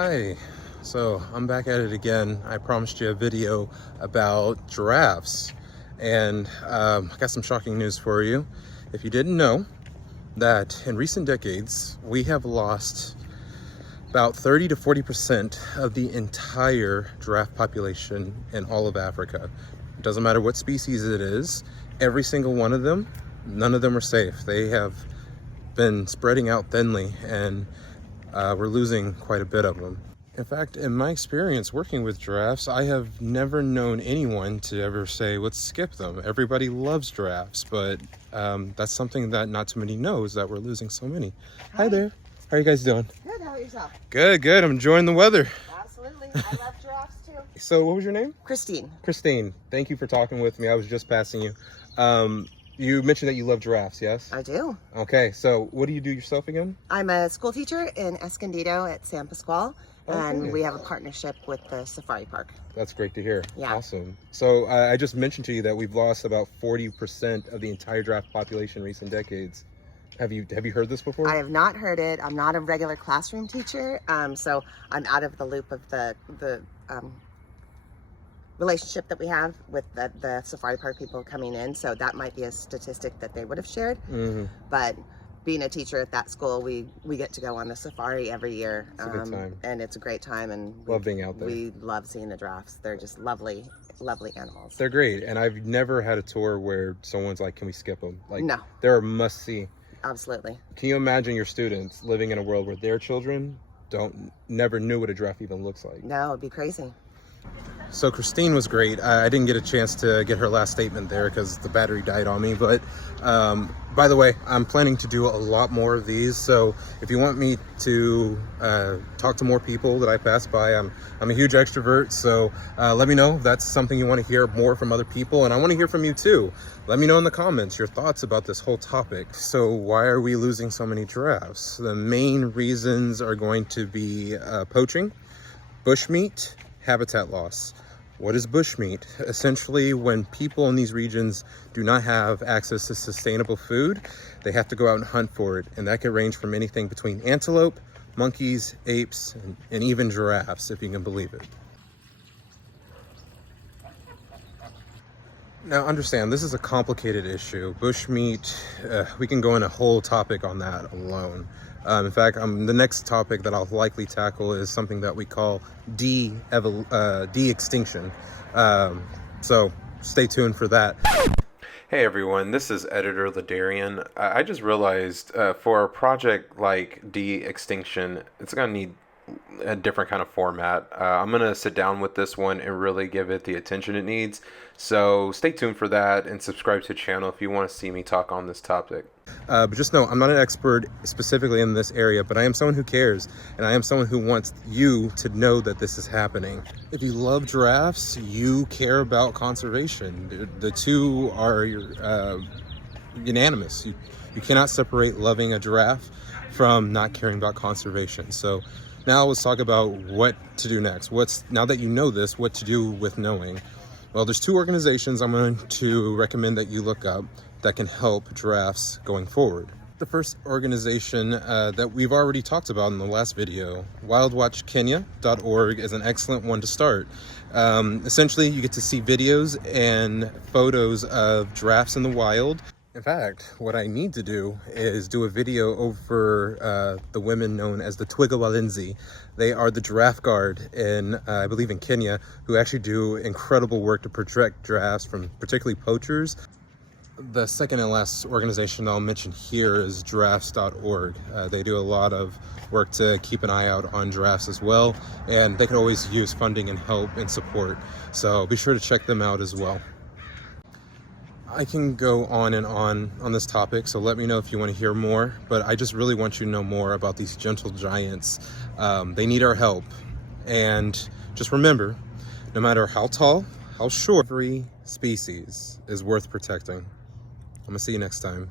Hi, so I'm back at it again. I promised you a video about giraffes, and I got some shocking news for you. If you didn't know, that in recent decades, we have lost about 30 to 40% of the entire giraffe population in all of Africa. It doesn't matter what species it is, every single one of them, none of them are safe. They have been spreading out thinly, and we're losing quite a bit of them. In fact, in my experience working with giraffes, I have never known anyone to ever say, let's skip them. Everybody loves giraffes, but that's something that not too many knows, that we're losing so many. Hi there. How are you guys doing? Good, how about yourself? Good, good. I'm enjoying the weather. Absolutely. I love giraffes too. So what was your name? Christine. Christine. Thank you for talking with me. I was just passing you. You mentioned that you love giraffes, yes? I do. Okay, so what do you do yourself again? I'm a school teacher in Escondido at San Pasqual, and Okay. we have a partnership with the safari park. That's great to hear. Yeah. Awesome. So I just mentioned to you that we've lost about 40% of the entire giraffe population in recent decades. Have you heard this before? I have not heard it. I'm not a regular classroom teacher, so I'm out of the loop of the relationship that we have with the safari park people coming in. So that might be a statistic that they would have shared. Mm-hmm. But being a teacher at that school, we get to go on the safari every year. It's a good time. And it's a great time, and Love being out there. We love seeing the giraffes. They're just lovely, lovely animals. They're great, and I've never had a tour where someone's like, can we skip them? Like, No. They're a must-see. Absolutely. Can you imagine your students living in a world where their children never knew what a giraffe even looks like? No, it'd be crazy. So Christine was great. I didn't get a chance to get her last statement there because the battery died on me. But by the way, I'm planning to do a lot more of these. So if you want me to talk to more people that I pass by, I'm a huge extrovert. So let me know if that's something you want to hear more from other people. And I want to hear from you too. Let me know in the comments your thoughts about this whole topic. So why are we losing so many giraffes? The main reasons are going to be poaching, bushmeat, habitat loss. What is bushmeat? Essentially, when people in these regions do not have access to sustainable food, they have to go out and hunt for it. And that could range from anything between antelope, monkeys, apes, and even giraffes, if you can believe it. Now, understand, this is a complicated issue. Bushmeat, we can go in a whole topic on that alone. In fact, the next topic that I'll likely tackle is something that we call de-extinction. So stay tuned for that. Hey everyone, this is Editor Ladarian. I just realized for a project like de-extinction, it's going to need a different kind of format. I'm going to sit down with this one and really give it the attention it needs. So stay tuned for that and subscribe to the channel if you want to see me talk on this topic. But just know, I'm not an expert specifically in this area, but I am someone who cares, and I am someone who wants you to know that this is happening. If you love giraffes, you care about conservation. The two are unanimous. You cannot separate loving a giraffe from not caring about conservation. So now let's talk about what to do next. Now that you know this, what to do with knowing. Well, there's two organizations I'm going to recommend that you look up that can help giraffes going forward. The first organization that we've already talked about in the last video, wildwatchkenya.org, is an excellent one to start. Essentially, you get to see videos and photos of giraffes in the wild. In fact, what I need to do is do a video over the women known as the Twiga Walinzi. They are the giraffe guard in, I believe in Kenya, who actually do incredible work to protect giraffes from particularly poachers. The second and last organization I'll mention here is giraffes.org. They do a lot of work to keep an eye out on giraffes as well, and they can always use funding and help and support. So be sure to check them out as well. I can go on and on this topic, so let me know if you want to hear more, but I just really want you to know more about these gentle giants. They need our help. And just remember, no matter how tall, how short, every species is worth protecting. I'm gonna see you next time.